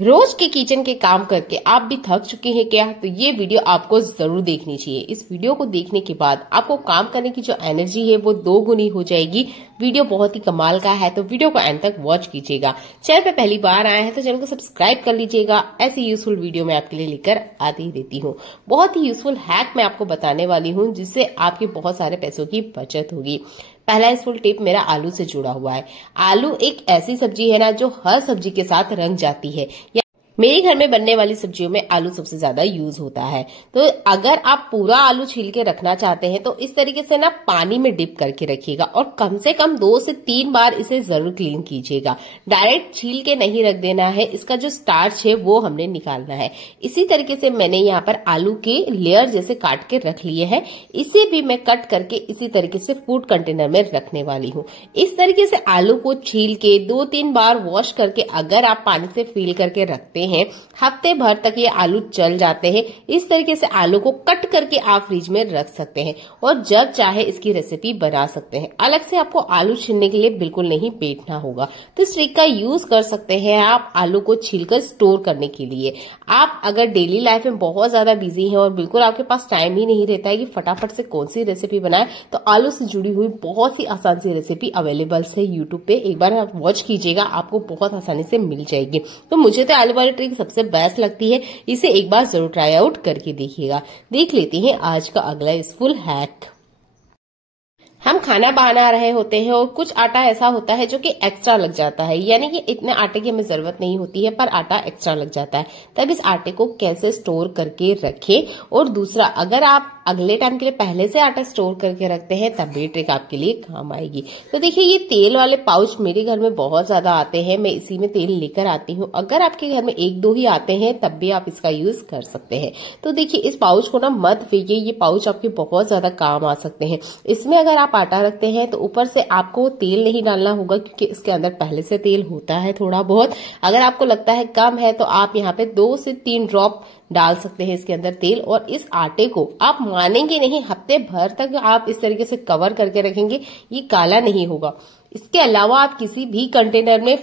रोज के किचन के काम करके आप भी थक चुके हैं क्या? तो ये वीडियो आपको जरूर देखनी चाहिए। इस वीडियो को देखने के बाद आपको काम करने की जो एनर्जी है वो 2 गुनी हो जाएगी। वीडियो बहुत ही कमाल का है, तो वीडियो को एंड तक वॉच कीजिएगा। चैनल पे पहली बार आए हैं तो चैनल को सब्सक्राइब कर लीजिएगा। ऐसी यूजफुल वीडियो मैं आपके लिए लेकर आती ही रहती हूँ। बहुत ही यूजफुल हैक मैं आपको बताने वाली हूँ जिससे आपके बहुत सारे पैसों की बचत होगी। पहला यूजफुल टिप मेरा आलू से जुड़ा हुआ है। आलू एक ऐसी सब्जी है ना जो हर सब्जी के साथ रंग जाती है। मेरे घर में बनने वाली सब्जियों में आलू सबसे ज्यादा यूज होता है। तो अगर आप पूरा आलू छील के रखना चाहते हैं तो इस तरीके से ना पानी में डिप करके रखिएगा और कम से कम 2 से 3 बार इसे जरूर क्लीन कीजिएगा। डायरेक्ट छील के नहीं रख देना है, इसका जो स्टार्च है वो हमने निकालना है। इसी तरीके से मैंने यहाँ पर आलू के लेयर जैसे काट के रख लिए हैं। इसे भी मैं कट करके इसी तरीके से फूड कंटेनर में रखने वाली हूँ। इस तरीके से आलू को छील के 2-3 बार वॉश करके अगर आप पानी से फील करके रखते हैं, हफ्ते भर तक ये आलू चल जाते हैं। इस तरीके से आलू को कट करके आप फ्रिज में रख सकते हैं और जब चाहे इसकी रेसिपी बना सकते हैं। अलग से आपको आलू छीलने के लिए बिल्कुल नहीं बैठना होगा। तो इस ट्रिक का यूज कर सकते हैं आप आलू को छीलकर स्टोर करने के लिए। आप अगर डेली लाइफ में बहुत ज्यादा बिजी हैं और बिल्कुल आपके पास टाइम ही नहीं रहता है कि फटाफट से कौन सी रेसिपी बनाए, तो आलू से जुड़ी हुई बहुत ही आसान सी रेसिपी अवेलेबल है यूट्यूब पे। एक बार आप वॉच कीजिएगा, आपको बहुत आसानी से मिल जाएगी। तो मुझे तो आलू वाली ट्रिक सबसे बेस्ट लगती है। इसे एक बार जरूर ट्राई आउट करके देखिएगा। देख लेते हैं आज का अगला यूजफुल हैक। हम खाना बना रहे होते हैं और कुछ आटा ऐसा होता है जो कि एक्स्ट्रा लग जाता है, यानी कि इतने आटे की हमें जरूरत नहीं होती है पर आटा एक्स्ट्रा लग जाता है। तब इस आटे को कैसे स्टोर करके रखें। और दूसरा, अगर आप अगले टाइम के लिए पहले से आटा स्टोर करके रखते हैं तब भी ट्रिक आपके लिए काम आएगी। तो देखिए, ये तेल वाले पाउच मेरे घर में बहुत ज्यादा आते हैं, मैं इसी में तेल लेकर आती हूँ। अगर आपके घर में 1-2 ही आते हैं तब भी आप इसका यूज कर सकते हैं। तो देखिए, इस पाउच को ना मत फेंकिए, ये पाउच आपके बहुत ज्यादा काम आ सकते हैं। इसमें अगर आप आटा रखते हैं तो ऊपर से आपको तेल नहीं डालना होगा क्योंकि इसके अंदर पहले से तेल होता है थोड़ा बहुत। अगर आपको लगता है कम है तो आप यहाँ पे 2 से 3 ड्रॉप डाल सकते हैं इसके अंदर तेल। और इस आटे को आप मानेंगे नहीं, हफ्ते भर तक आप इस तरीके से कवर करके रखेंगे, ये काला नहीं होगा। इसके अलावा आप किसी भी कंटेनर में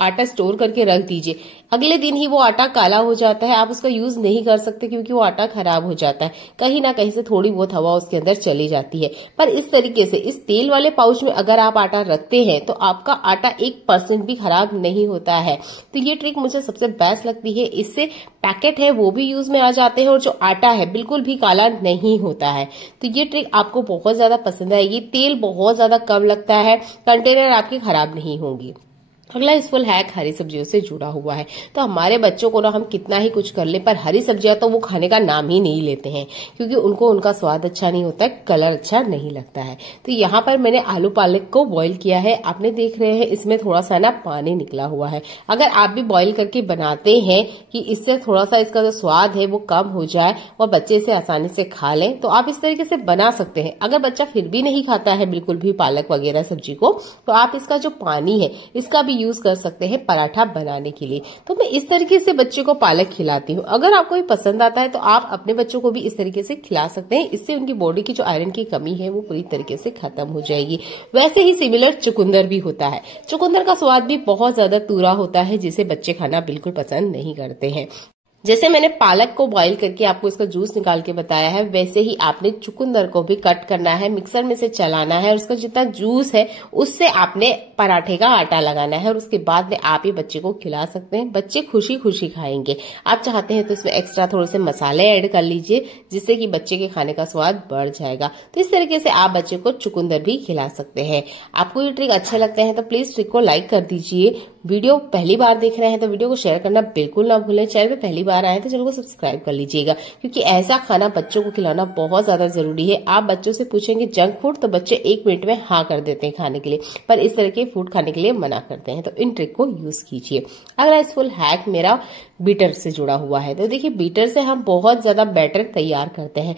आटा स्टोर करके रख दीजिए, अगले दिन ही वो आटा काला हो जाता है। आप उसका यूज नहीं कर सकते क्योंकि वो आटा खराब हो जाता है, कहीं ना कहीं से थोड़ी बहुत हवा उसके अंदर चली जाती है। पर इस तरीके से इस तेल वाले पाउच में अगर आप आटा रखते हैं तो आपका आटा 1% भी खराब नहीं होता है। तो ये ट्रिक मुझे सबसे बेस्ट लगती है। इससे पैकेट है वो भी यूज में आ जाते हैं और जो आटा है बिल्कुल भी काला नहीं होता है। तो ये ट्रिक आपको बहुत ज्यादा पसंद आएगी। तेल बहुत ज्यादा कम लगता है, कंटेनर आपके खराब नहीं होंगे। अगला यूजफुल हैक हरी सब्जियों से जुड़ा हुआ है। तो हमारे बच्चों को ना हम कितना ही कुछ कर ले पर हरी सब्जियां तो वो खाने का नाम ही नहीं लेते हैं क्योंकि उनको उनका स्वाद अच्छा नहीं होता है, कलर अच्छा नहीं लगता है। तो यहाँ पर मैंने आलू पालक को बॉईल किया है। आपने देख रहे हैं इसमें थोड़ा सा ना पानी निकला हुआ है। अगर आप भी बॉईल करके बनाते हैं कि इससे थोड़ा सा इसका जो स्वाद है वो कम हो जाए और बच्चे इसे आसानी से खा लें, तो आप इस तरीके से बना सकते हैं। अगर बच्चा फिर भी नहीं खाता है बिल्कुल भी पालक वगैरह सब्जी को, तो आप इसका जो पानी है इसका भी यूज कर सकते हैं पराठा बनाने के लिए। तो मैं इस तरीके से बच्चे को पालक खिलाती हूँ। अगर आपको भी पसंद आता है तो आप अपने बच्चों को भी इस तरीके से खिला सकते हैं। इससे उनकी बॉडी की जो आयरन की कमी है वो पूरी तरीके से खत्म हो जाएगी। वैसे ही सिमिलर चुकंदर भी होता है। चुकंदर का स्वाद भी बहुत ज्यादा तूरा होता है जिसे बच्चे खाना बिल्कुल पसंद नहीं करते हैं। जैसे मैंने पालक को बॉईल करके आपको इसका जूस निकाल के बताया है, वैसे ही आपने चुकंदर को भी कट करना है, मिक्सर में से चलाना है और उसका जितना जूस है उससे आपने पराठे का आटा लगाना है और उसके बाद में आप ही बच्चे को खिला सकते हैं। बच्चे खुशी खुशी खाएंगे। आप चाहते हैं तो इसमें एक्स्ट्रा थोड़े से मसाले ऐड कर लीजिए जिससे कि बच्चे के खाने का स्वाद बढ़ जाएगा। तो इस तरीके से आप बच्चे को चुकंदर भी खिला सकते हैं। आपको ये ट्रिक अच्छे लगते हैं तो प्लीज ट्रिक को लाइक कर दीजिए। वीडियो पहली बार देख रहे हैं तो वीडियो को शेयर करना बिल्कुल ना भूलें। चैनल पे पहली बार आए तो चैनल को सब्सक्राइब कर लीजिएगा क्योंकि ऐसा खाना बच्चों को खिलाना बहुत ज्यादा जरूरी है। आप बच्चों से पूछेंगे जंक फूड तो बच्चे 1 मिनट में हाँ कर देते हैं खाने के लिए, पर इस तरह के फूड खाने के लिए मना करते हैं। तो इन ट्रिक को यूज कीजिए। अगला यूजफुल हैक मेरा बीटर से जुड़ा हुआ है। तो देखिए, बीटर से हम बहुत ज्यादा बैटर तैयार करते हैं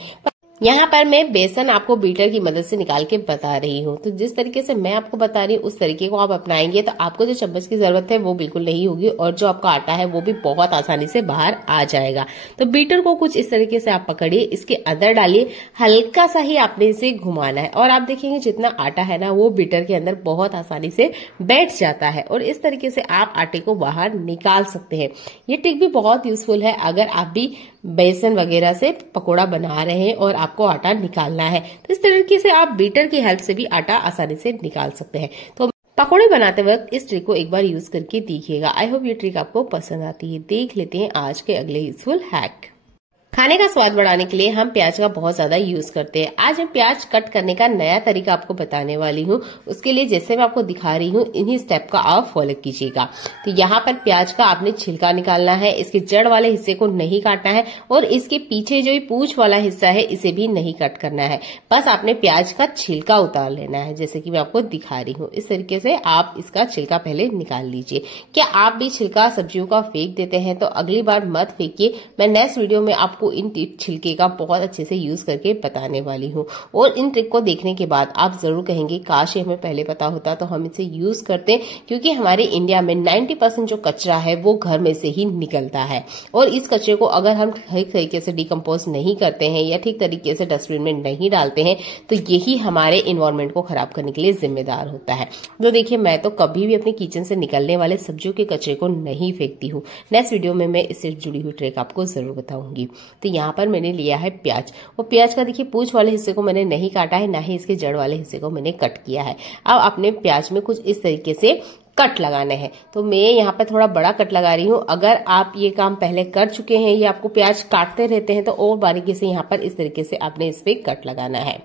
यहाँ पर मैं बेसन आपको बीटर की मदद से निकाल के बता रही हूँ। तो जिस तरीके से मैं आपको बता रही हूँ उस तरीके को आप अपनाएंगे तो आपको जो चम्मच की जरूरत है वो बिल्कुल नहीं होगी और जो आपका आटा है वो भी बहुत आसानी से बाहर आ जाएगा। तो बीटर को कुछ इस तरीके से आप पकड़िए, इसके अंदर डालिए, हल्का सा ही आपने इसे घुमाना है और आप देखेंगे जितना आटा है ना वो बीटर के अंदर बहुत आसानी से बैठ जाता है और इस तरीके से आप आटे को बाहर निकाल सकते हैं। ये ट्रिक भी बहुत यूजफुल है अगर आप भी बेसन वगैरह से पकोड़ा बना रहे हैं और आपको आटा निकालना है, तो इस तरीके से आप बीटर की हेल्प से भी आटा आसानी से निकाल सकते हैं। तो पकोड़े बनाते वक्त इस ट्रिक को एक बार यूज करके देखिएगा। आई होप ये ट्रिक आपको पसंद आती है। देख लेते हैं आज के अगले यूजफुल हैक। खाने का स्वाद बढ़ाने के लिए हम प्याज का बहुत ज्यादा यूज करते हैं। आज मैं प्याज कट करने का नया तरीका आपको बताने वाली हूँ। उसके लिए जैसे मैं आपको दिखा रही हूँ इन्हीं स्टेप का आप फॉलो कीजिएगा। तो यहाँ पर प्याज का आपने छिलका निकालना है, इसके जड़ वाले हिस्से को नहीं काटना है और इसके पीछे जो पूंछ वाला हिस्सा है इसे भी नहीं कट करना है। बस आपने प्याज का छिलका उतार लेना है जैसे कि मैं आपको दिखा रही हूँ। इस तरीके से आप इसका छिलका पहले निकाल लीजिए। क्या आप भी छिलका सब्जियों का फेंक देते हैं? तो अगली बार मत फेंकिए। मैं नेक्स्ट वीडियो में आपको इन छिलके का बहुत अच्छे से यूज करके बताने वाली हूँ और इन ट्रिक को देखने के बाद आप जरूर कहेंगे काश हमें पहले पता होता तो हम इसे यूज करते, क्योंकि हमारे इंडिया में 90% जो कचरा है वो घर में से ही निकलता है और इस कचरे को अगर हम ठीक तरीके से डिकम्पोज नहीं करते हैं या ठीक तरीके से डस्टबिन में नहीं डालते हैं तो यही हमारे इन्वायरमेंट को खराब करने के लिए जिम्मेदार होता है। तो देखिए मैं तो कभी भी अपने किचन से निकलने वाले सब्जियों के कचरे को नहीं फेंकती हूँ। नेक्स्ट वीडियो में मैं इससे जुड़ी हुई ट्रिक आपको जरूर बताऊंगी। तो यहाँ पर मैंने लिया है प्याज और प्याज का देखिए पूंछ वाले हिस्से को मैंने नहीं काटा है, ना ही इसके जड़ वाले हिस्से को मैंने कट किया है। अब अपने प्याज में कुछ इस तरीके से कट लगाने हैं। तो मैं यहाँ पे थोड़ा बड़ा कट लगा रही हूँ। अगर आप ये काम पहले कर चुके हैं या आपको प्याज काटते रहते हैं तो और बारीकी से यहाँ पर इस तरीके से आपने इस पे कट लगाना है।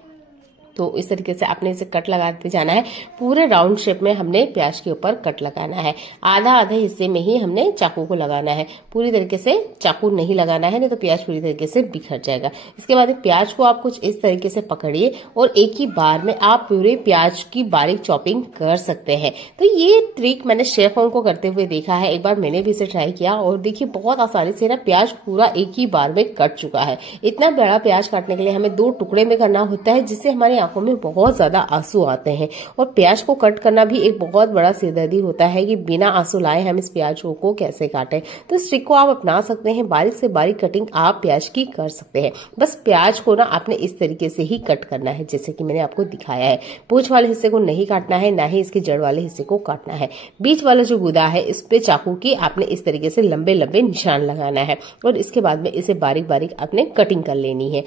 तो इस तरीके से आपने इसे कट लगाते जाना है। पूरे राउंड शेप में हमने प्याज के ऊपर कट लगाना है। आधा आधे हिस्से में ही हमने चाकू को लगाना है, पूरी तरीके से चाकू नहीं लगाना है, नहीं तो प्याज पूरी तरीके से बिखर जाएगा। इसके बाद प्याज को आप कुछ इस तरीके से पकड़िए और एक ही बार में आप पूरे प्याज की बारीक चॉपिंग कर सकते हैं। तो ये ट्रिक मैंने शेफ को करते हुए देखा है, एक बार मैंने भी इसे ट्राई किया और देखिए बहुत आसानी से ना प्याज पूरा एक ही बार में कट चुका है। इतना बड़ा प्याज काटने के लिए हमें 2 टुकड़े में करना होता है जिससे हमारी आंखों में बहुत ज्यादा आंसू आते हैं और प्याज को कट करना भी एक बहुत बड़ा सिरदर्दी होता है कि बिना आंसू लाए हम इस प्याज को कैसे काटें। तो इस ट्रिक को आप अपना सकते हैं। बारीक से बारीक कटिंग आप प्याज की कर सकते हैं। बस प्याज को ना आपने इस तरीके से ही कट करना है जैसे कि मैंने आपको दिखाया है। पूंछ वाले हिस्से को नहीं काटना है, ना ही इसके जड़ वाले हिस्से को काटना है। बीच वाला जो गुदा है इस पे चाकू की आपने इस तरीके से लंबे लंबे निशान लगाना है और इसके बाद में इसे बारीक बारीक आपने कटिंग कर लेनी है।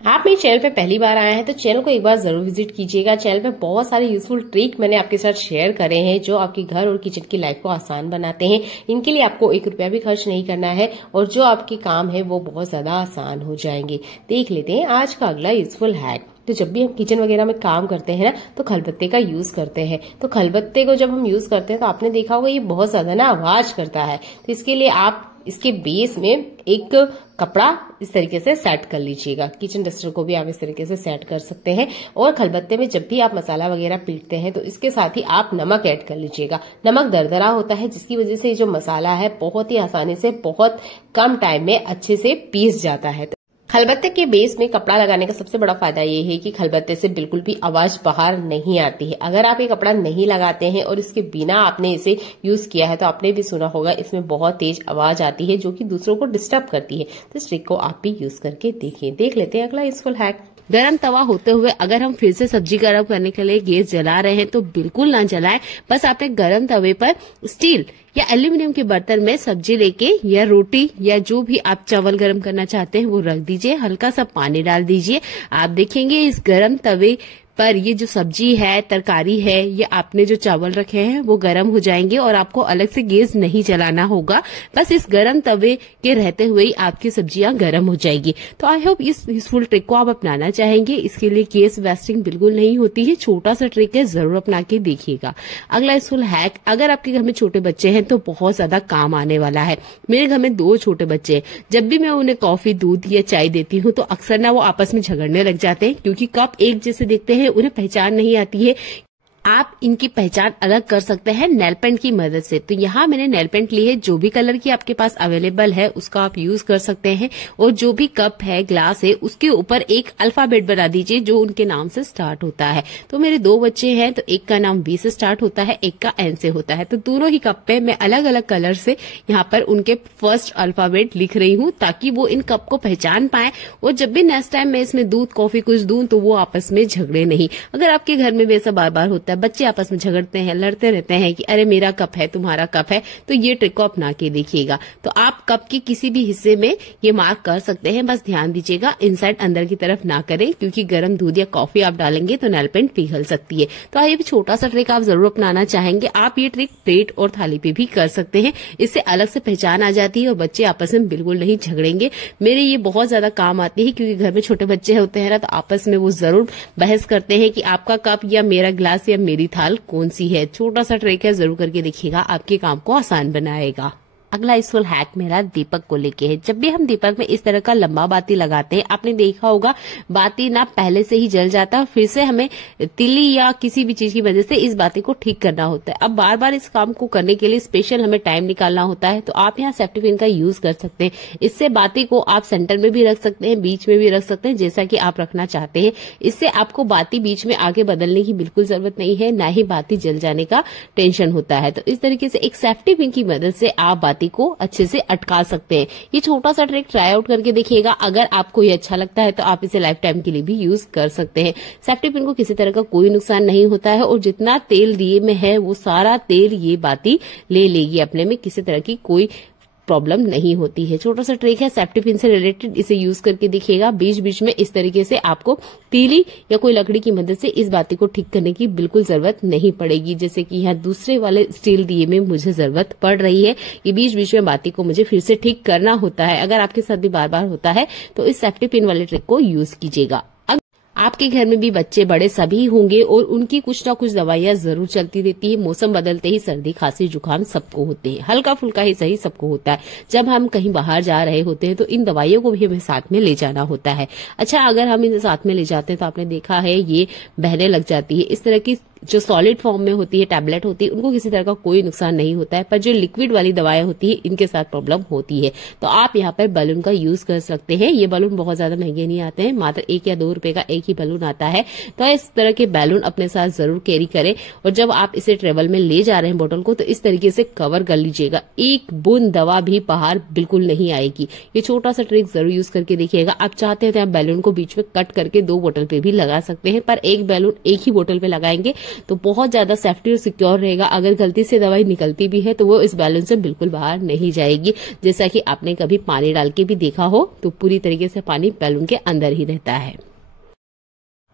आप मेरे चैनल पे पहली बार आए हैं तो चैनल को एक बार जरूर विजिट कीजिएगा। चैनल पे बहुत सारे यूजफुल ट्रिक मैंने आपके साथ शेयर करे हैं जो आपके घर और किचन की लाइफ को आसान बनाते हैं। इनके लिए आपको 1 रुपया भी खर्च नहीं करना है और जो आपके काम है वो बहुत ज्यादा आसान हो जाएंगे। देख लेते हैं आज का अगला यूजफुल हैक। तो जब भी हम किचन वगैरह में काम करते हैं ना तो खलबत्ते का यूज करते हैं। तो खलबत्ते को जब हम यूज करते हैं तो आपने देखा होगा ये बहुत ज्यादा ना आवाज करता है। तो इसके लिए आप इसके बेस में एक कपड़ा इस तरीके से सेट कर लीजिएगा। किचन डस्टर को भी आप इस तरीके से सेट कर सकते हैं और खलबत्ते में जब भी आप मसाला वगैरह पीटते हैं तो इसके साथ ही आप नमक ऐड कर लीजिएगा। नमक दरदरा होता है जिसकी वजह से जो मसाला है बहुत ही आसानी से बहुत कम टाइम में अच्छे से पीस जाता है। खलबत्ते के बेस में कपड़ा लगाने का सबसे बड़ा फायदा ये है कि खलबत्ते से बिल्कुल भी आवाज बाहर नहीं आती है। अगर आप ये कपड़ा नहीं लगाते हैं और इसके बिना आपने इसे यूज किया है तो आपने भी सुना होगा इसमें बहुत तेज आवाज आती है जो कि दूसरों को डिस्टर्ब करती है। तो इस ट्रिक को आप भी यूज करके देखिए। देख लेते हैं अगला यूजफुल हैक। गरम तवा होते हुए अगर हम फिर से सब्जी गर्म करने के लिए गैस जला रहे हैं तो बिल्कुल ना जलाएं। बस आपने गरम तवे पर स्टील या एल्यूमिनियम के बर्तन में सब्जी लेके या रोटी या जो भी आप चावल गर्म करना चाहते हैं वो रख दीजिए। हल्का सा पानी डाल दीजिए। आप देखेंगे इस गरम तवे पर ये जो सब्जी है, तरकारी है, ये आपने जो चावल रखे हैं वो गर्म हो जाएंगे और आपको अलग से गैस नहीं जलाना होगा। बस इस गर्म तवे के रहते हुए ही आपकी सब्जियां गर्म हो जाएगी। तो आई होप इस यूजफुल ट्रिक को आप अपनाना चाहेंगे। इसके लिए गैस वेस्टिंग बिल्कुल नहीं होती है। छोटा सा ट्रिक है, जरूर अपना के देखिएगा। अगला यूजफुल हैक, अगर आपके घर में छोटे बच्चे हैं तो बहुत ज्यादा काम आने वाला है। मेरे घर में 2 छोटे बच्चे हैं। जब भी मैं उन्हें कॉफी, दूध या चाय देती हूँ तो अक्सर ना वो आपस में झगड़ने लग जाते हैं क्योंकि कप एक जैसे देखते हैं, उन्हें पहचान नहीं आती है आप इनकी पहचान अलग कर सकते हैं नेल पेंट की मदद से। तो यहाँ मैंने नेल पेंट ली है, जो भी कलर की आपके पास अवेलेबल है उसका आप यूज कर सकते हैं। और जो भी कप है, ग्लास है, उसके ऊपर एक अल्फाबेट बना दीजिए जो उनके नाम से स्टार्ट होता है। तो मेरे 2 बच्चे हैं, तो एक का नाम वी से स्टार्ट होता है, एक का एन से होता है। तो दोनों ही कप पे मैं अलग अलग कलर से यहाँ पर उनके फर्स्ट अल्फाबेट लिख रही हूँ, ताकि वो इन कप को पहचान पाए। और जब भी नेक्स्ट टाइम मैं इसमें दूध, कॉफी कुछ दूं तो वो आपस में झगड़े नहीं। अगर आपके घर में भी ऐसा बार बार होता है, बच्चे आपस में झगड़ते हैं, लड़ते रहते हैं कि अरे मेरा कप है, तुम्हारा कप है, तो ये ट्रिक को अपना के देखिएगा। तो आप कप के किसी भी हिस्से में ये मार्क कर सकते हैं, बस ध्यान दीजिएगा इनसाइड अंदर की तरफ ना करें, क्योंकि गर्म दूध या कॉफी आप डालेंगे तो नेल पेंट पिघल सकती है। तो ये भी छोटा सा ट्रिक आप जरूर अपनाना चाहेंगे। आप ये ट्रिक प्लेट और थाली पे भी कर सकते हैं, इससे अलग से पहचान आ जाती है और बच्चे आपस में बिल्कुल नहीं झगड़ेंगे। मेरे ये बहुत ज्यादा काम आती है, क्योंकि घर में छोटे बच्चे होते हैं ना, तो आपस में वो जरूर बहस करते हैं कि आपका कप या मेरा ग्लास या मेरी थाल कौन सी है। छोटा सा ट्रिक है, जरूर करके देखिएगा, आपके काम को आसान बनाएगा। अगला यूजफुल हैक मेरा दीपक को लेके है। जब भी हम दीपक में इस तरह का लंबा बाती लगाते हैं, आपने देखा होगा बाती ना पहले से ही जल जाता है, फिर से हमें तिल्ली या किसी भी चीज की वजह से इस बाती को ठीक करना होता है। अब बार बार इस काम को करने के लिए स्पेशल हमें टाइम निकालना होता है। तो आप यहाँ सेफ्टी पिन का यूज कर सकते हैं। इससे बाती को आप सेंटर में भी रख सकते हैं, बीच में भी रख सकते हैं, जैसा कि आप रखना चाहते हैं। इससे आपको बाती बीच में आगे बदलने की बिल्कुल जरूरत नहीं है, ना ही बाती जल जाने का टेंशन होता है। तो इस तरीके से एक सेफ्टी पिन की मदद से आप बाती को अच्छे से अटका सकते हैं। ये छोटा सा ट्रिक ट्राई आउट करके देखिएगा। अगर आपको ये अच्छा लगता है तो आप इसे लाइफ टाइम के लिए भी यूज कर सकते हैं। सेफ्टी पिन को किसी तरह का कोई नुकसान नहीं होता है, और जितना तेल दिए में है वो सारा तेल ये बाती ले लेगी अपने में, किसी तरह की कोई प्रॉब्लम नहीं होती है। छोटा सा ट्रिक है सेफ्टी पिन से रिलेटेड, इसे यूज करके देखिएगा। बीच बीच में इस तरीके से आपको तीली या कोई लकड़ी की मदद से इस बाती को ठीक करने की बिल्कुल जरूरत नहीं पड़ेगी, जैसे कि यहाँ दूसरे वाले स्टील दिए में मुझे जरूरत पड़ रही है। ये बीच बीच में बाती को मुझे फिर से ठीक करना होता है। अगर आपके साथ भी बार बार होता है तो इस सेफ्टी पिन वाले ट्रिक को यूज कीजिएगा। आपके घर में भी बच्चे बड़े सभी होंगे और उनकी कुछ ना कुछ दवाइयां जरूर चलती रहती है। मौसम बदलते ही सर्दी, खांसी, जुकाम सबको होते हैं, हल्का फुल्का ही सही सबको होता है। जब हम कहीं बाहर जा रहे होते हैं तो इन दवाइयों को भी हमें साथ में ले जाना होता है। अच्छा, अगर हम इन्हें साथ में ले जाते हैं तो आपने देखा है ये बहने लग जाती है। इस तरह की जो सॉलिड फॉर्म में होती है, टैबलेट होती है, उनको किसी तरह का कोई नुकसान नहीं होता है, पर जो लिक्विड वाली दवाएं होती है इनके साथ प्रॉब्लम होती है। तो आप यहाँ पर बैलून का यूज कर सकते हैं। ये बैलून बहुत ज्यादा महंगे नहीं आते हैं, मात्र 1 या 2 रुपए का एक ही बैलून आता है। तो इस तरह के बैलून अपने साथ जरूर कैरी करें, और जब आप इसे ट्रेवल में ले जा रहे हैं बोतल को, तो इस तरीके से कवर कर लीजिएगा। एक बूंद दवा भी बाहर बिल्कुल नहीं आएगी। ये छोटा सा ट्रिक जरूर यूज करके देखिएगा। आप चाहते हैं तो आप बैलून को बीच में कट करके 2 बोतल पे भी लगा सकते हैं, पर एक बैलून एक ही बोतल पे लगाएंगे तो बहुत ज्यादा सेफ्टी और सिक्योर रहेगा। अगर गलती से दवाई निकलती भी है तो वो इस बैलून से बिल्कुल बाहर नहीं जाएगी। जैसा कि आपने कभी पानी डाल के भी देखा हो तो पूरी तरीके से पानी बैलून के अंदर ही रहता है।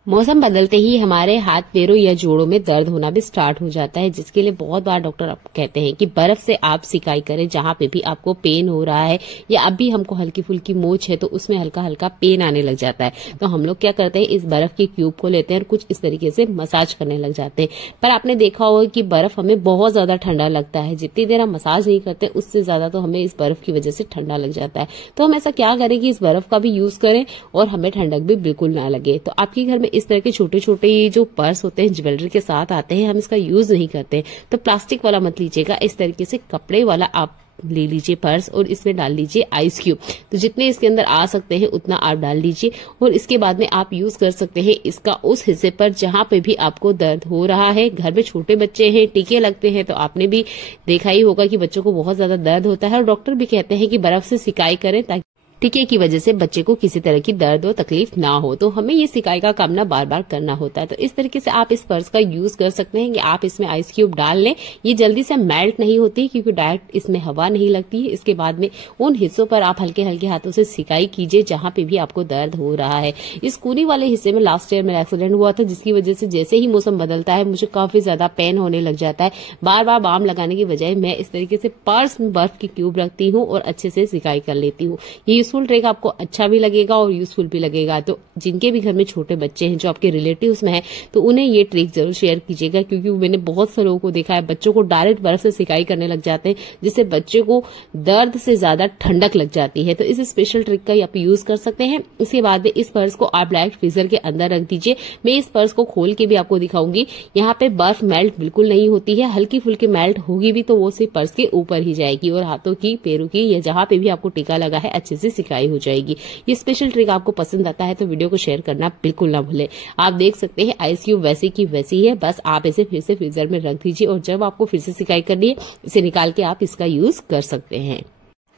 मौसम बदलते ही हमारे हाथ, पैरों या जोड़ों में दर्द होना भी स्टार्ट हो जाता है, जिसके लिए बहुत बार डॉक्टर कहते हैं कि बर्फ से आप सिकाई करें जहां पे भी आपको पेन हो रहा है, या अभी हमको हल्की फुल्की मोच है तो उसमें हल्का हल्का पेन आने लग जाता है। तो हम लोग क्या करते हैं, इस बर्फ के क्यूब को लेते हैं और कुछ इस तरीके से मसाज करने लग जाते हैं। पर आपने देखा होगा कि बर्फ हमें बहुत ज्यादा ठंडा लगता है। जितनी देर हम मसाज नहीं करते उससे ज्यादा तो हमें इस बर्फ की वजह से ठंडा लग जाता है। तो हम ऐसा क्या करें कि इस बर्फ का भी यूज करें और हमें ठंडक भी बिल्कुल ना लगे। तो आपके घर में इस तरह के छोटे छोटे जो पर्स होते हैं, ज्वेलरी के साथ आते हैं, हम इसका यूज नहीं करते, तो प्लास्टिक वाला मत लीजिएगा। इस तरीके से कपड़े वाला आप ले लीजिए पर्स, और इसमें डाल लीजिए आइस क्यूब। तो जितने इसके अंदर आ सकते हैं उतना आप डाल लीजिए, और इसके बाद में आप यूज कर सकते हैं इसका उस हिस्से पर जहां पे भी आपको दर्द हो रहा है। घर में छोटे बच्चे हैं, टीके लगते हैं, तो आपने भी देखा ही होगा कि बच्चों को बहुत ज्यादा दर्द होता है, और डॉक्टर भी कहते हैं कि बर्फ से सिकाई करें ताकि टीके की वजह से बच्चे को किसी तरह की दर्द और तकलीफ ना हो। तो हमें ये सिकाई का काम ना बार बार करना होता है। तो इस तरीके से आप इस पर्स का यूज कर सकते हैं कि आप इसमें आइस क्यूब डाल लें। ये जल्दी से मेल्ट नहीं होती क्योंकि डायरेक्ट इसमें हवा नहीं लगती है। इसके बाद में उन हिस्सों पर आप हल्के हल्के हाथों से सिकाई कीजिए जहां पे भी आपको दर्द हो रहा है। इस कूनी वाले हिस्से में लास्ट ईयर मेरा एक्सीडेंट हुआ था, जिसकी वजह से जैसे ही मौसम बदलता है मुझे काफी ज्यादा पेन होने लग जाता है। बार बार बाम लगाने की बजाय मैं इस तरीके से पर्स में बर्फ की क्यूब रखती हूँ और अच्छे से सिकाई कर लेती हूँ। ये पीसफुल ट्रिक आपको अच्छा भी लगेगा और यूजफुल भी लगेगा। तो जिनके भी घर में छोटे बच्चे हैं, जो आपके रिलेटिव्स में हैं, तो उन्हें ये ट्रिक जरूर शेयर कीजिएगा, क्योंकि मैंने बहुत से लोगों को देखा है बच्चों को डायरेक्ट बर्फ से सिकाई करने लग जाते हैं, जिससे बच्चे को दर्द से ज्यादा ठंडक लग जाती है। तो इस स्पेशल ट्रिक का आप यूज कर सकते हैं। उसके बाद में इस पर्स को आप डायरेक्ट फ्रीजर के अंदर रख दीजिए। मैं इस पर्स को खोल के भी आपको दिखाऊंगी। यहाँ पे बर्फ मेल्ट बिल्कुल नहीं होती है, हल्की फुल्की मेल्ट होगी भी तो वो सिर्फ पर्स के ऊपर ही जाएगी और हाथों की, पैरों की या जहां पे भी आपको टीका लगा है अच्छे से सिकाई हो जाएगी। ये स्पेशल ट्रिक आपको पसंद आता है तो वीडियो को शेयर करना बिल्कुल ना भूलें। आप देख सकते हैं आइस क्यूब वैसे की वैसी है, बस आप इसे फिर से फ्रीजर में रख दीजिए और जब आपको फिर से सिकाई करनी है इसे निकाल के आप इसका यूज कर सकते हैं।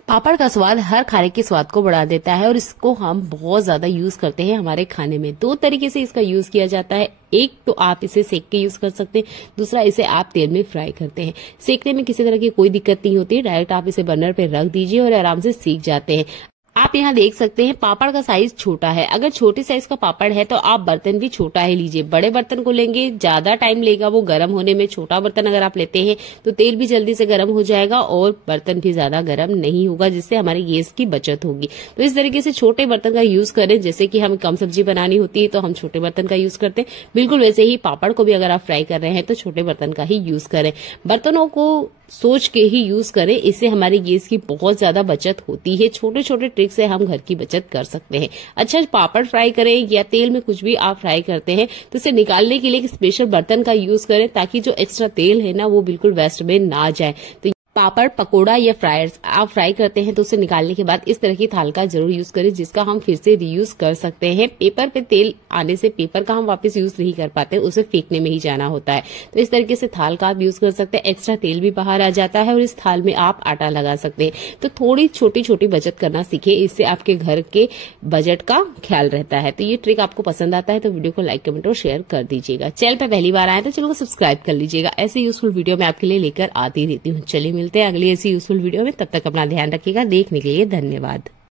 पापड़ का स्वाद हर खाने के स्वाद को बढ़ा देता है और इसको हम बहुत ज्यादा यूज करते हैं हमारे खाने में। दो तरीके से इसका यूज किया जाता है। एक तो आप इसे सेक के यूज कर सकते हैं, दूसरा इसे आप तेल में फ्राई करते हैं। सेकने में किसी तरह की कोई दिक्कत नहीं होती, डायरेक्ट आप इसे बर्नर पे रख दीजिए और आराम से सीख जाते हैं। आप यहाँ देख सकते हैं पापड़ का साइज छोटा है। अगर छोटे साइज का पापड़ है तो आप बर्तन भी छोटा ही लीजिए। बड़े बर्तन को लेंगे ज्यादा टाइम लेगा वो गर्म होने में। छोटा बर्तन अगर आप लेते हैं तो तेल भी जल्दी से गर्म हो जाएगा और बर्तन भी ज्यादा गर्म नहीं होगा, जिससे हमारी गैस की बचत होगी। तो इस तरीके से छोटे बर्तन का यूज करें। जैसे कि हमें कम सब्जी बनानी होती है तो हम छोटे बर्तन का यूज करते हैं, बिल्कुल वैसे ही पापड़ को भी अगर आप फ्राई कर रहे हैं तो छोटे बर्तन का ही यूज करें। बर्तनों को सोच के ही यूज करें, इससे हमारी गैस की बहुत ज्यादा बचत होती है। छोटे छोटे ट्रिक से हम घर की बचत कर सकते हैं। अच्छा, पापड़ फ्राई करें या तेल में कुछ भी आप फ्राई करते हैं तो इसे निकालने के लिए एक स्पेशल बर्तन का यूज करें, ताकि जो एक्स्ट्रा तेल है ना वो बिल्कुल वेस्ट में ना जाए। तो पापड़, पकोड़ा या फ्रायर्स आप फ्राई करते हैं तो उसे निकालने के बाद इस तरह की थाल का जरूर यूज करें, जिसका हम फिर से रीयूज कर सकते हैं। पेपर पे तेल आने से पेपर का हम वापस यूज नहीं कर पाते, उसे फेंकने में ही जाना होता है। तो इस तरीके से थाल का आप यूज कर सकते हैं। एक्स्ट्रा तेल भी बाहर आ जाता है और इस थाल में आप आटा लगा सकते हैं। तो थोड़ी छोटी छोटी बचत करना सीखे, इससे आपके घर के बजट का ख्याल रहता है। तो ये ट्रिक आपको पसंद आता है तो वीडियो को लाइक, कमेंट और शेयर कर दीजिएगा। चैनल पे पहली बार आए तो चैनल को सब्सक्राइब कर लीजिएगा। ऐसे यूजफुल वीडियो मैं आपके लिए लेकर आती रहती हूँ। चलिए मिलते हैं अगली ऐसी यूजफुल वीडियो में, तब तक अपना ध्यान रखिएगा। देखने के लिए धन्यवाद।